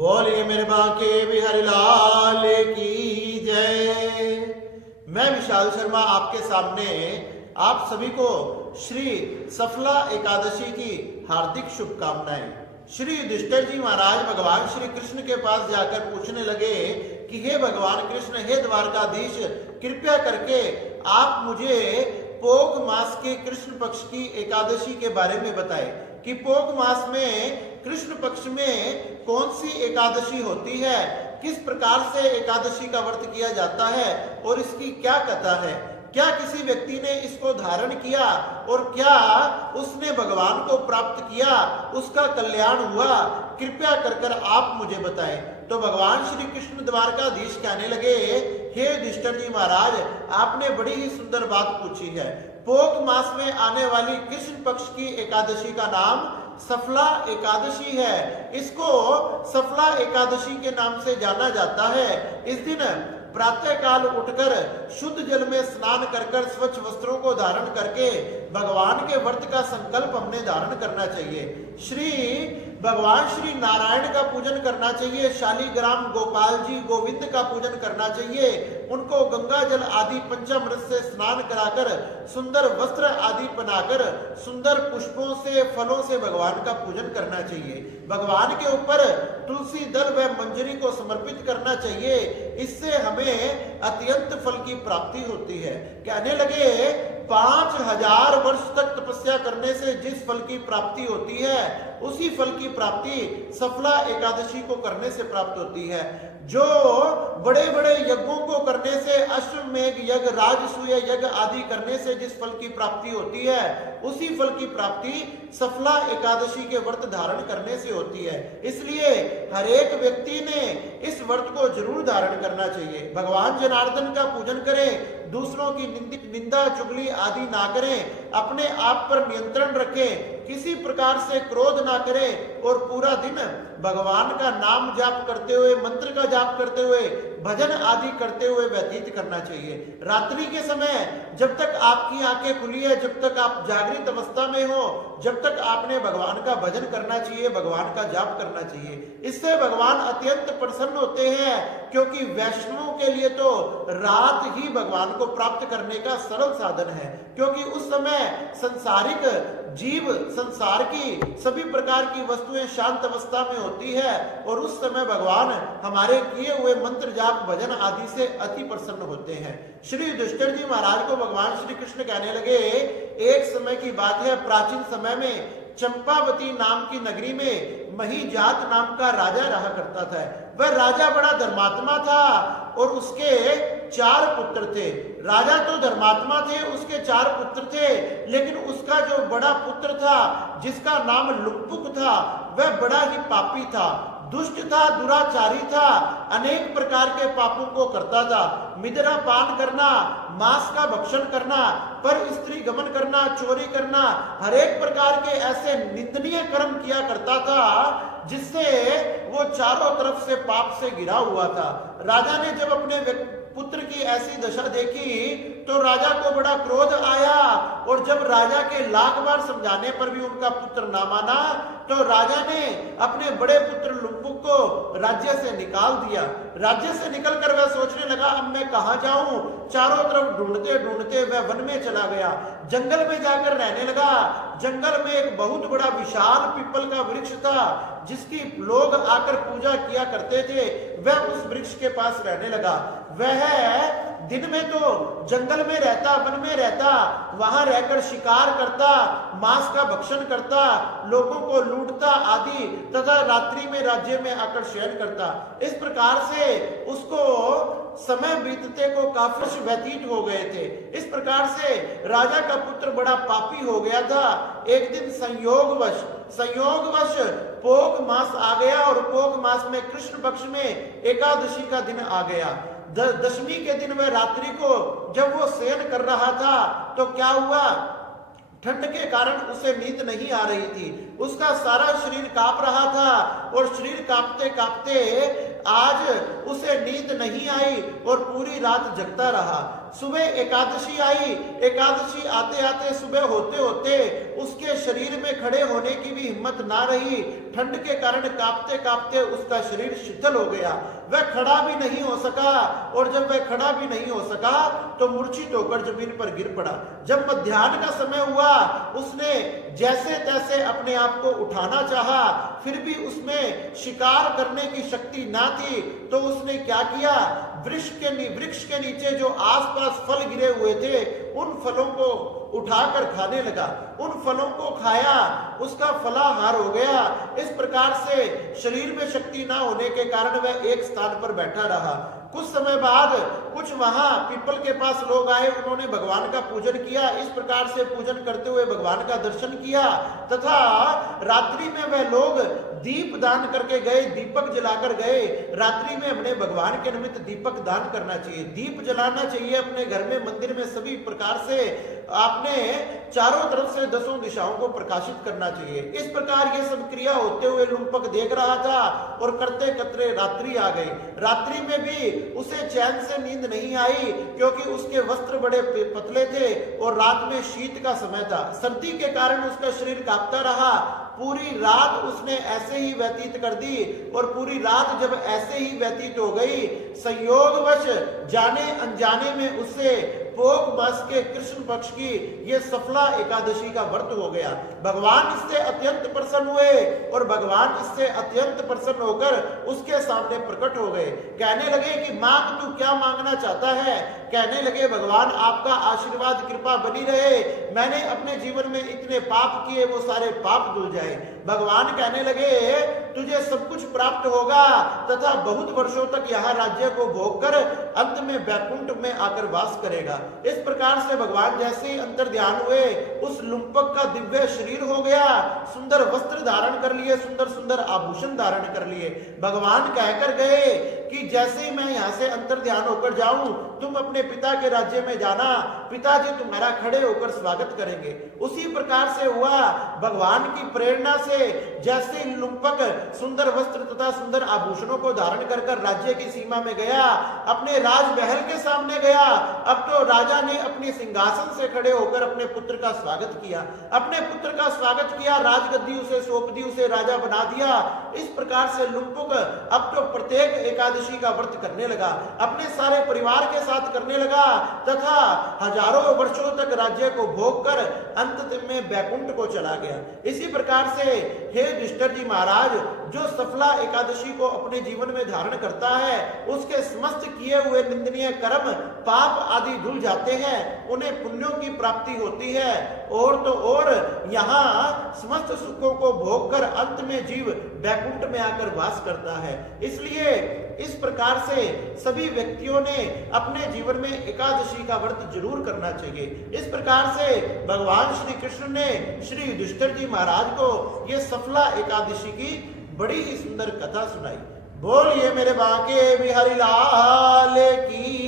बोलिए मेरे बांके बिहारी लाल की जय। मैं विशाल शर्मा आपके सामने आप सभी को श्री सफला एकादशी की हार्दिक शुभकामनाएं। श्री युधिष्ठिर जी महाराज भगवान श्री कृष्ण के पास जाकर पूछने लगे कि हे भगवान कृष्ण, हे द्वारकाधीश, कृपया करके आप मुझे पोष मास के कृष्ण पक्ष की एकादशी के बारे में बताएं कि पोष मास में कृष्ण पक्ष में कौन सी एकादशी होती है, किस प्रकार से एकादशी का व्रत किया जाता है और इसकी क्या कथा है। क्या किसी व्यक्ति ने इसको धारण किया और क्या उसने भगवान को प्राप्त किया, उसका कल्याण हुआ, कृपया कर कर आप मुझे बताएं। तो भगवान श्री कृष्ण द्वारकाधीश कहने लगे, हे युधिष्ठिर जी महाराज, आपने बड़ी ही सुंदर बात पूछी है। पोष मास में आने वाली कृष्ण पक्ष की एकादशी का नाम सफला एकादशी है। इसको सफला एकादशी के नाम से जाना जाता है। इस दिन प्रातः काल उठकर शुद्ध जल में स्नान कर स्वच्छ वस्त्रों को धारण करके भगवान के व्रत का संकल्प हमने धारण करना चाहिए। भगवान श्री नारायण का पूजन करना चाहिए। शालीग्राम गोपाल जी गोविंद का पूजन करना चाहिए। उनको गंगा जल आदि पंचामृत से स्नान कराकर सुंदर वस्त्र आदि पहनाकर सुंदर पुष्पों से फलों से भगवान का पूजन करना चाहिए। भगवान के ऊपर तुलसी दल व मंजरी को समर्पित करना चाहिए। इससे हमें अत्यंत फल की प्राप्ति होती है। कहने लगे 5000 वर्ष तक तपस्या करने से जिस फल की प्राप्ति होती है उसी फल की प्राप्ति सफला एकादशी को करने से प्राप्त होती है। जो बड़े बड़े यज्ञों को करने से, अश्वमेध यज्ञ, राजसूय यज्ञ आदि करने से जिस फल की प्राप्ति होती है उसी फल की प्राप्ति सफला एकादशी के व्रत धारण करने से होती है। इसलिए हर एक व्यक्ति ने इस व्रत को जरूर धारण करना चाहिए। भगवान जनार्दन का पूजन करें, दूसरों की निंदा चुगली आदि ना करें, अपने आप पर नियंत्रण रखें, किसी प्रकार से क्रोध ना करें और पूरा दिन भगवान का नाम जाप करते हुए, मंत्र का जाप करते हुए, भजन आदि करते हुए व्यतीत करना चाहिए। रात्रि के समय जब तक आपकी आंखें खुली है, जब तक आप जागृत अवस्था में हो, जब तक आपने भगवान का भजन करना चाहिए, भगवान का जाप करना चाहिए। इससे भगवान अत्यंत प्रसन्न होते हैं, क्योंकि वैष्णवों के लिए तो रात ही भगवान को प्राप्त करने का सरल साधन है। क्योंकि उस समय संसारिक जीव, संसार की सभी प्रकार की वस्तुएं शांत अवस्था में होती है और उस समय भगवान हमारे किए हुए मंत्र जाप भजन आदि से अति प्रसन्न होते हैं। श्री युधिष्ठिर जी महाराज को भगवान श्री कृष्ण कहने लगे, एक समय की बात है, प्राचीन समय में चंपावती नाम की नगरी में महीजात नाम का राजा रहा करता था। वह राजा बड़ा धर्मात्मा था और उसके 4 पुत्र थे। राजा तो धर्मात्मा थे, उसके 4 पुत्र थे, लेकिन उसका जो बड़ा पुत्र था जिसका नाम लुप्पुक था, वह बड़ा ही पापी था, दुष्ट था, दुराचारी था, अनेक प्रकार के पापों को करता था। मिद्रा पान करना, मांस का भक्षण करना, पर स्त्री गमन करना, चोरी करना, हर एक प्रकार के ऐसे निंदनीय कर्म किया करता था जिससे वो चारों तरफ से पाप से घिरा हुआ था। राजा ने जब अपने पुत्र की ऐसी दशा देखी तो राजा को बड़ा क्रोध आया और जब राजा के लाख बार समझाने पर भी उनका पुत्र ना माना तो राजा ने अपने बड़े पुत्र लुप्पुक को राज्य से निकाल दिया। राज्य से निकलकर वह सोचने लगा, अब मैं कहां जाऊं। चारों तरफ ढूंढते ढूंढते वह वन में चला गया, जंगल में जाकर रहने लगा। जंगल में एक बहुत बड़ा विशाल पीपल का वृक्ष था जिसकी लोग आकर पूजा किया करते थे। वह उस वृक्ष के पास रहने लगा। वह दिन में तो जंगल में रहता, वन में रहता, वहां रहकर शिकार करता, मांस का भक्षण करता, लोगों को लूटता आदि, तथा रात्रि में राज्य में आकर शयन करता। इस प्रकार से उसको समय बीतते को काफी वर्ष व्यतीत हो गए थे। इस प्रकार से राजा का पुत्र बड़ा पापी हो गया था। एक दिन संयोगवश पोष मास आ गया और पोष मास में कृष्ण पक्ष में एकादशी का दिन आ गया। दशमी के दिन वह रात्रि को जब वो शयन कर रहा था तो क्या हुआ, ठंड के कारण उसे नींद नहीं आ रही थी। उसका सारा शरीर कांप रहा था और शरीर कांपते कांपते आज उसे नींद नहीं आई और पूरी रात जगता रहा। सुबह एकादशी आई, एकादशी आते आते सुबह होते होते उसके शरीर में खड़े होने की भी हिम्मत ना रही। ठंड के कारण कांपते कांपते उसका शरीर शिथिल हो गया, वह खड़ा भी नहीं हो सका। और जब वह खड़ा भी नहीं हो सका तो मूर्छित होकर जमीन पर गिर पड़ा। जब मध्याह्न का समय हुआ, उसने जैसे तैसे अपने आप को उठाना चाहा, फिर भी उसमें शिकार करने की शक्ति ना थी। तो उसने क्या किया, वृक्ष के नीचे जो आसपास फल गिरे हुए थे उन फलों को उठाकर खाने लगा। उन फलों को खाया, उसका फलाहार हो गया। इस प्रकार से शरीर में शक्ति ना होने के कारण वह एक स्थान पर बैठा रहा। कुछ समय बाद कुछ वहां पीपल के पास लोग आए, उन्होंने भगवान का पूजन किया। इस प्रकार से पूजन करते हुए भगवान का दर्शन किया तथा रात्रि में वह लोग दीप दान करके गए, दीपक जलाकर गए। रात्रि में अपने भगवान के निमित्त दीपक दान करना चाहिए, दीप जलाना चाहिए अपने घर में, मंदिर में, सभी प्रकार से आपने चारों तरफ से 10 दिशाओं को प्रकाशित करना चाहिए। इस प्रकार ये सब क्रिया होते हुए लुम्पक देख रहा था और करते करते रात्रि आ गई। रात्रि में भी उसे चैन से नींद नहीं आई, क्योंकि उसके वस्त्र बड़े पतले थे और रात में शीत का समय था। सर्दी के कारण उसका शरीर कांपता रहा। पूरी रात उसने ऐसे ही व्यतीत कर दी और पूरी रात जब ऐसे ही व्यतीत हो गई, संयोगवश जाने अनजाने में उससे पोक मास के कृष्ण पक्ष की ये सफला एकादशी का व्रत हो गया। भगवान इससे अत्यंत प्रसन्न हुए और भगवान इससे अत्यंत प्रसन्न होकर उसके सामने प्रकट हो गए। कहने लगे कि मांग, तू क्या मांगना चाहता है? कहने लगे, भगवान आपका आशीर्वाद कृपा बनी रहे, मैंने अपने जीवन में इतने पाप किए वो सारे पाप धुल जाए। भगवान कहने लगे, तुझे सब कुछ प्राप्त होगा तथा बहुत वर्षों तक यहाँ राज्य को भोग कर अंत में बैकुंठ में आकर वास करेगा। इस प्रकार से भगवान जैसे ही अंतर ध्यान हुए, उस लुम्पक का दिव्य शरीर हो गया, सुंदर वस्त्र धारण कर लिए, सुंदर सुंदर आभूषण धारण कर लिए। भगवान कहकर गए कि जैसे ही मैं यहाँ से अंतर ध्यान होकर जाऊं, तुम अपने पिता के राज्य में जाना, पिताजी तुम्हारा खड़े होकर स्वागत करेंगे। उसी प्रकार से हुआ। भगवान की प्रेरणा से जैसे लुम्पक सुंदर वस्त्र तथा सुंदर आभूषणों को धारण कर कर राज्य की सीमा में गया, अपने राजमहल के सामने गया। अब तो राजा ने अपने सिंहासन से खड़े होकर अपने पुत्र का स्वागत किया, अपने पुत्र का स्वागत किया, राजगद्दी उसे सौंप दी, उसे राजा बना दिया। इस प्रकार से लुम्पक अब तो प्रत्येक एकादशी का व्रत करने लगा, अपने सारे परिवार के साथ करने लगा तथा हजारों वर्षों तक राज्य को भोग कर अंत में बैकुंठ को चला गया। इसी प्रकार से हे युधिष्ठिर जी महाराज, जो सफला एकादशी को अपने जीवन में धारण करता है, उसके समस्त किए हुए निंदनीय कर्म, पाप आदि धुल जाते हैं, उन्हें पुण्यों की प्राप्ति होती है। और तो और यहाँ समस्त सुखों को भोग कर अंत में जीव बैकुंठ में आकर वास करता है। इसलिए इस प्रकार से सभी व्यक्तियों ने अपने जीवन में एकादशी का व्रत जरूर करना चाहिए। इस प्रकार से भगवान श्री कृष्ण ने श्री युधिष्ठिर जी महाराज को ये सफला एकादशी की बड़ी ही सुंदर कथा सुनाई। बोलिए मेरे बांके बिहारी लाल की।